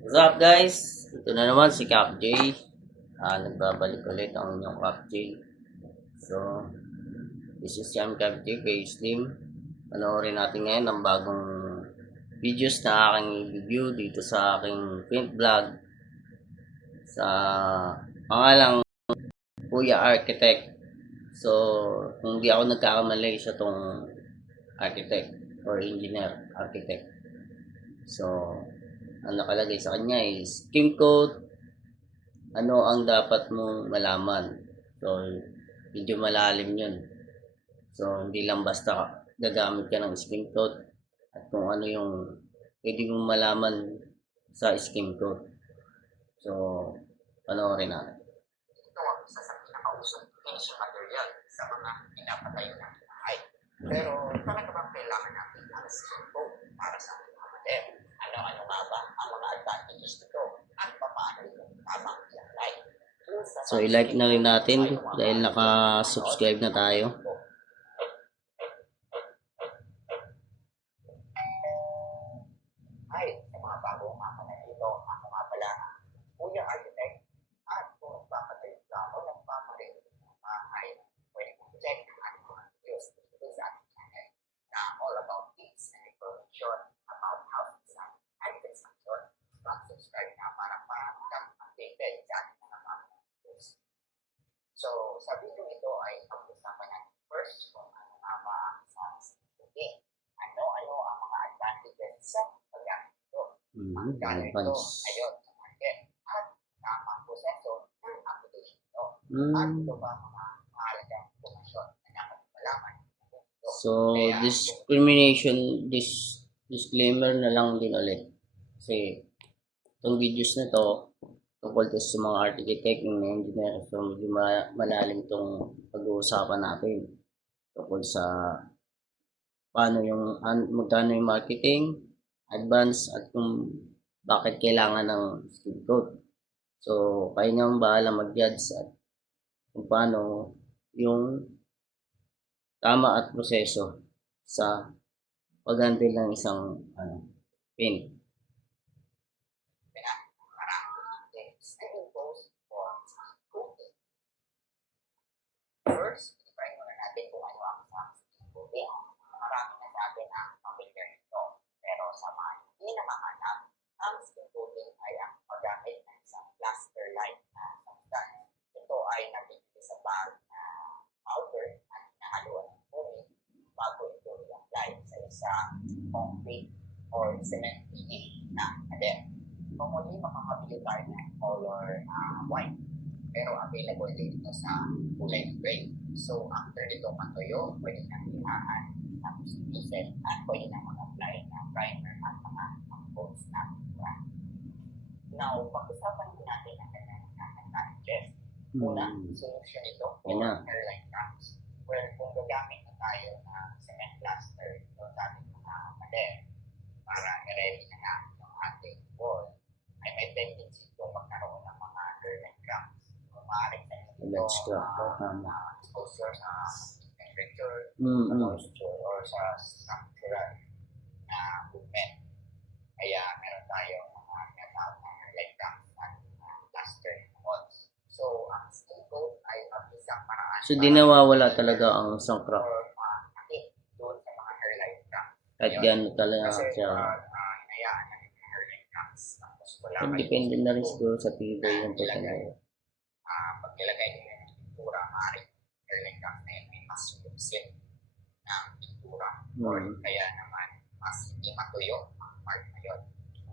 What's up guys? Ito na naman si Cap J. Nagbabalik ulit ang inyong Cap J. So, this is Sam Cap J kay Slim. Panoorin natin ngayon ang bagong videos na aking review dito sa aking print vlog sa pangalang Kuya Architect. So, kung di ako nagkakamali sa tong architect or engineer architect. So, ang nakalagay sa kanya is scheme code, ano ang dapat mong malaman. So, medyo malalim yun. So, hindi lang basta gagamit ka ng scheme code at kung ano yung pwede mong malaman sa scheme code. So, panoorin natin. Ito ang isa sa pinakausong finishing material sa mga pinapatayo natin bahay. Pero talaga bang kailangan natin ang scheme code para sa ating mga model? Ano-ano nga ba ang mga advantages nito at paano ito tamang i-apply? So, i-like na rin natin dahil naka-subscribe na tayo. Hi, sa mga bagong mga na dito, ako nga pala, Kuya Architect, at kung nagpapatayo ka o nagpapatayo ng bahay, pwede kong check ang ating mga videos dito sa ating channel na all about tips and information about how to design and construction. Subscribe na para kang updated sa ating mga videos. So, sa video ito ay pag-usapan natin first kung ano nga ba sa coding. Ano-ano ang mga advantages sa paggamit ito. Ang gamit ito ayon sa market at tamang proseso ng application ito. At ito ba mga mahalagang informasyon na dapat malaman. So, disclaimer na lang din ulit. Kasi, itong videos na to, tungkol sa mga architect and engineer, so medyo malalim itong pag-uusapan natin. Tungkol sa paano yung, magkano yung marketing, advance, at kung bakit kailangan ng scheme code. So, kayo nga bahala mag-judge at kung paano yung tama at proseso sa pag-handle ng isang pin. First, i-try muna natin kung ano ang scheme coding. Marami na sa atin ang familiar nito. Pero sa mga hindi nakakalam, ang scheme coding ay ang paggamit ng isang plaster-like na substance. Ito ay nabibili sa bag na powder at nahaluan ng tubig bago ito i-apply sa isang concrete or cement finish na pader. Normally, makakabili tayo ng color white. Pero available din ito sa kulay gray. So, after nito matuyo, pwede nang ihaan, tapos i-set, at pwede nang mag-apply ng primer at mga coats na brand. Now, pag-usapan natin ang kanyang advantages. Una, solution ito for hairline cracks. Well, kung gagamit na tayo ng cement plaster o sa ating mga pader para i-ready na nga yung ating wall, ay may tendency itong magkaroon ng mga hairline cracks. Maaaring sa exposure sa temperature, sa moisture, or sa structural na movement. Kaya meron tayong mga tinatawag na hairline cracks at plaster walls. So, ang scheme code ay isang paraan. So, di nawawala talaga ang isang crack. Doon sa mga hairline cracks. Kahit gano'n talaga siya. Hinayaan na yung hairline cracks. Depende na rin siguro sa tibay ng pagkanayo. Pag nilagay nyo yung pintura, maaaring hairline cracks na yun may mas lupsin ng pintura. Or kaya naman, mas hindi matuyo ang part na yun.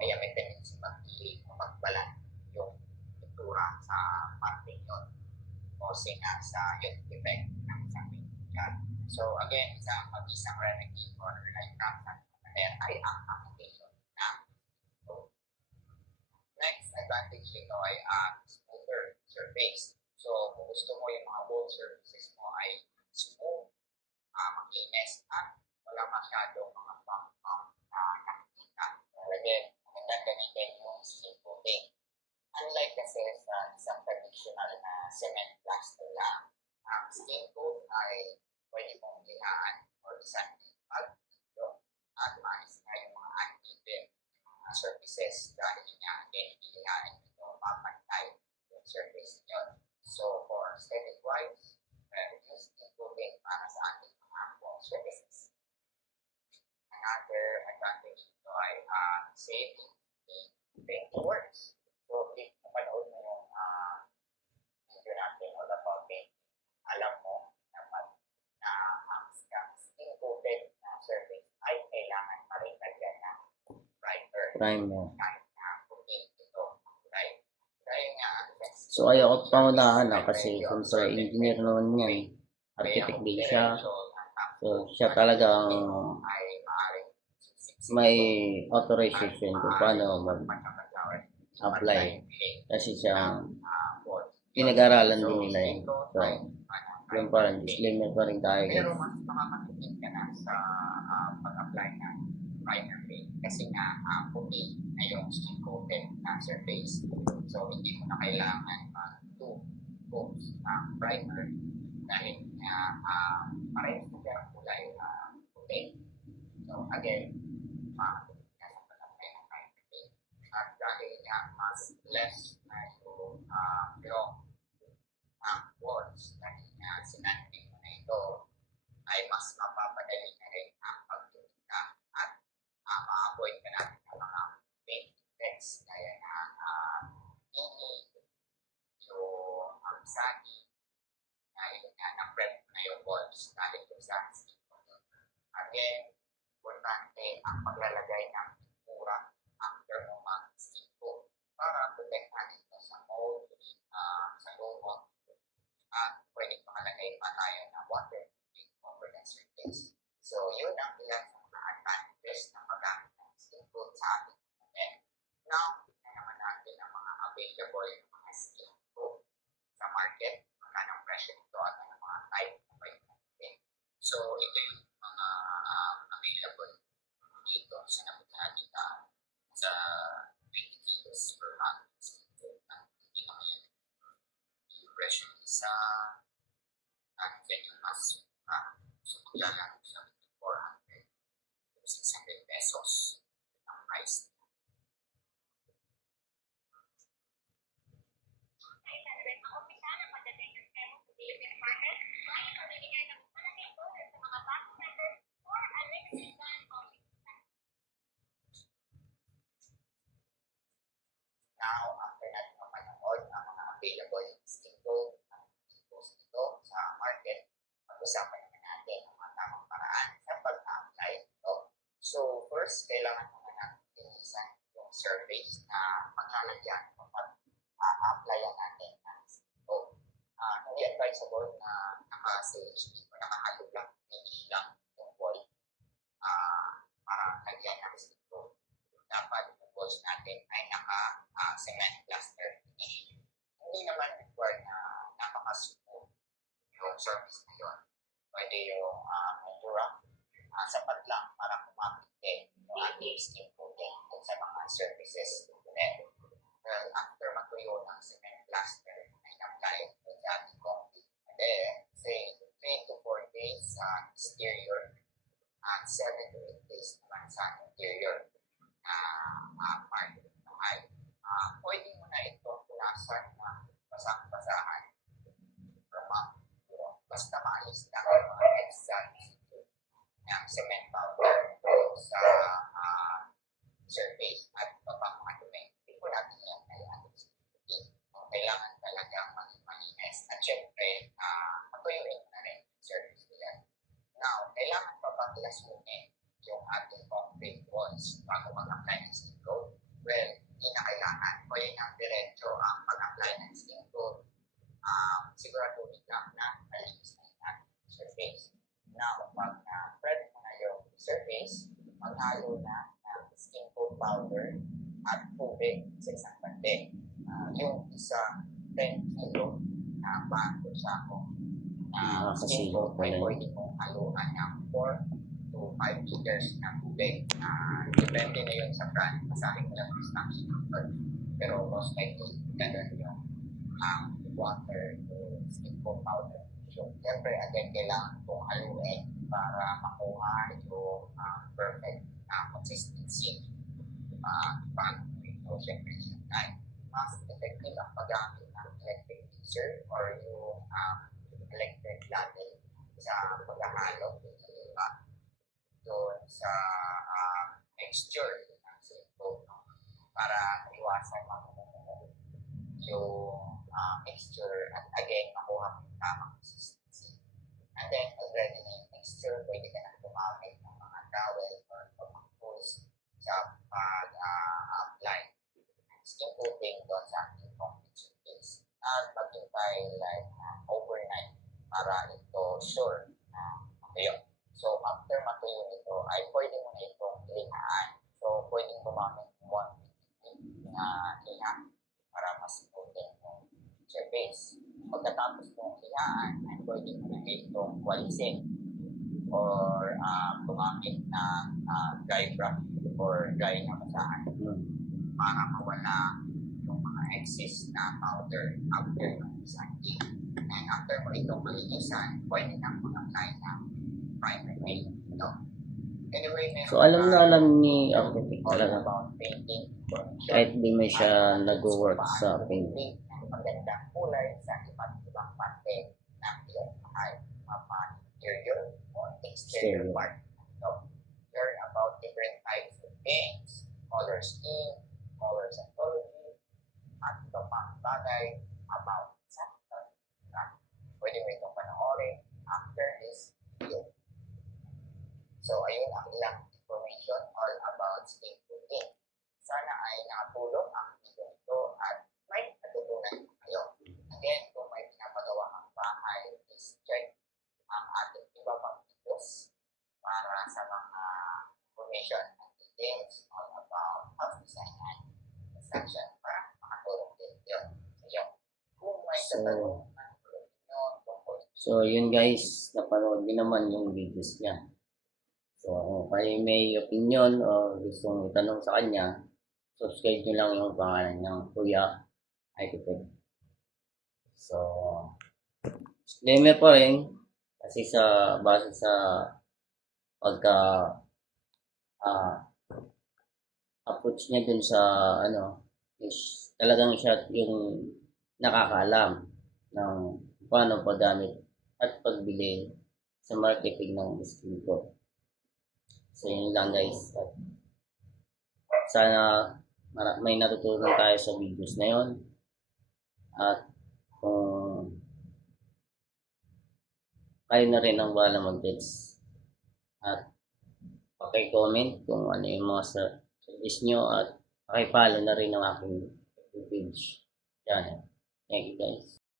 Kaya may tendency magpili o magbalan yung pintura sa parte yun. Kasi nga sa youth effect ng isang pintura. So again, isang remedy for hairline cracks ay ang application na. So, next advantage nito ay smoother surface. So, kung gusto mo yung mga wall surfaces mo ay smooth, makinis, at wala masyadong mga pump na nakikita. Again, magandang gamitin yung scheme coding. Unlike kasi sa isang traditional na cement plaster lang, ang scheme code ay pwede mong lihaan or isang at maalis na yung mga uneven surfaces dahil na again, kailangan ito mapantay yung surface nyo. So, for aesthetic-wise, reduce improving para sa ating mga wall surfaces. Another advantage ito ay saving the painting works. So, if napanood mo yung video natin all about painting, alam mo na pag na ang skin coated na surface ay kailangan pa rin lagyan ng primer. Primer. Kahit na puti ito, right? Dahil nga, So ayaw ko paunahan na kasi siyempre engineer naman yan. Architect din siya. So siya talagang ay maaaring may authorization kung paano mag-apply. Kasi siya pinag-aralan din nila yun. So yun pa rin, disclaimer pa rin tayo guys. Pero mas makakatipid ka na sa pag-apply ng primer paint kasi nga puti na yung skin coated na surface. So, hindi mo na kailangan mag-2 coats ng primer dahil nga parehas na ang kulay puti. So, again, makakatipid ka sa pag-apply ng primer paint. At dahil nga mas less na yung long walls dahil nga sinanting mo na ito ay mas mapapadali na rin ang pagtutika at ma-avoid ka natin ng mga paint defects gaya na hindi yung sagi dahil nga na-prep na yung walls dahil yung sagi. Again, importante ang paglalagay ng pintura after mo mag-stick coat para protektahan ito sa mold, sa lumot, at pwede makalagay pa tayo ng waterproofing over the surface. So, yun ang ilan sa mga advantages ng paggamit ng skin coat sa ating model. Now, tignan naman natin ang mga available na mga skin coat sa market, magkano ang presyo nito at ang mga type na pwede natin. So, ito yung mga available dito sa nabuta sa 20 kilos per month skin coat na hindi naman yan. Yung presyo sa yung mas so maglalaro sa 400 to 600 pesos ang price. Now, after natin mapanood ang mga available skin coat ito sa market, pag-usapan naman natin ang mga tamang paraan sa pag-apply ito. So, first, kailangan muna natin linisan yung surface na paglalagyan kapag applyan natin ng skin coat. Hindi advisable na naka-CHP o nakahalo lang, hindi lang yung wall para lagyan ng skin coat. Dapat yung walls natin ay naka-cement plaster finish. Hindi naman required na napaka-smooth yung surface na yun. Pwede yung medyo rough, sapat lang para kumapit din yung ating skin coating sa mga surfaces. Then, well, after matuyo ng cement plaster, ay na-apply with the ating concrete. And then, say, 3 to 4 days sa exterior at 7 to 8 days naman sa interior part ng bahay. Pwede mo na itong punasan na basang-basahan basta maalis lang yung mga extra ng cement powder sa surface at papang-madumi. Hindi po natin yan ay ating surface. Kailangan talagang malinis. At syempre, patuyuin na rin yung surface nila. Now, kailangan pa bang ilasunin yung ating concrete walls bago mag-apply ng skin coat? Well, hindi na kailangan. Pwede nang diretso ang pag-apply ng skin coat. Siguraduhin lang na malinis na yung ating surface. Now, pag na-prep mo na yung surface, maghalo na ng skin coat powder at tubig sa isang bande. Yung isa 10 kilo na bago sa ako skin coat ay pwede mong haluan ng 4 to 5 liters ng tubig. Depende na yun sa brand. Masahin mo lang yung stocks number. Pero most likely, ganun yung water to skin coat powder. So, siyempre, again, kailangan itong haluin para makuha yung perfect consistency. Pag ito, siyempre, mas effective ang paggamit ng electric mixer or yung electric ladle sa paghahalo doon sa mixture ng silikone, no? Para iwasan yung mixture at again makuha mo yung tamang consistency. And then already na yung mixture, pwede ka na gumamit ng mga towel or mga tools sa pag-apply skin coating doon sa ating concrete surface at maghintay like overnight para ito sure na matuyo. So after matuyo nito ay pwede mo na itong lihaan. So pwedeng gumamit ng 150 na liha para mas coating yung surface. Pagkatapos mong lihaan ay pwede mo na itong walisin or gumamit ng dry brush or dry na basahan para mawala yung mga excess na powder after ng sanding. And after mo itong malinisan, pwede nang mag-apply ng primer paint. No? Anyway, So alam na alam ni architect all talaga. about painting. Kahit di man siya nag-work sa painting. Ng magandang kulay sa iba't ibang parte ng iyong bahay. Mapa interior o exterior part. So, learn about different types of paints, color scheme, color psychology, at iba pang bagay about sa pwede mo itong panoorin after this video. So, ayun ang ilang information all about skin coating. Sana ay nakatulong ang video ito at may natutunan kayo. Again, kung may pinapagawa ang bahay, please check ang ating iba pang videos para sa mga information and details all about house design and construction para makatulong din yun sa iyo. Kung may katanungan nyo tungkol So yun guys, napanood din naman yung videos niya. So kung kayo may opinion o gustong itanong sa kanya, subscribe nyo lang yung pangalan niyang Kuya Architect. So, disclaimer pa rin, kasi sa base sa pagka approach niya dun sa is talagang siya yung nakakaalam ng paano paggamit at pagbili sa marketing ng skin ko. So yun lang guys. At sana may natutunan tayo sa videos na yun. At kung kayo na rin ang bahala mag-text. At paki-comment kung ano yung mga service nyo at paki-follow na rin ang aking page. Yan. Thank you guys.